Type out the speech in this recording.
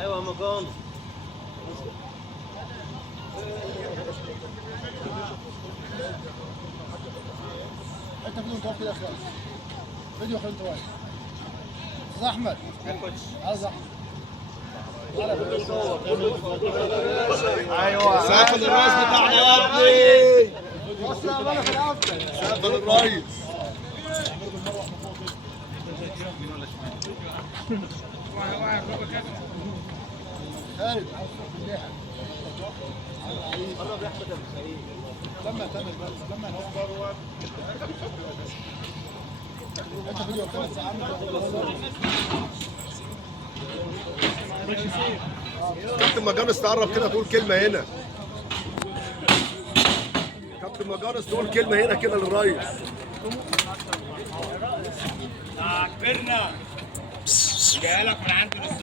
ايوه مكان. انت فيديو انت كده يا اخي. فيديو خلي انت واقف. استاذ احمد. عايز احمد. ايوه سقف الراس بتاعنا يا ابني. سقف الرئيس. خالد قرب يا احمد يا ابو سعيد. لما تعمل بس لما نوصل انت فيديو 5 ساعات. كابتن مجانس تقرب كده تقول كلمه هنا. كابتن مجانس تقول كلمه هنا كده للريس. كبرنا جاي لك من عند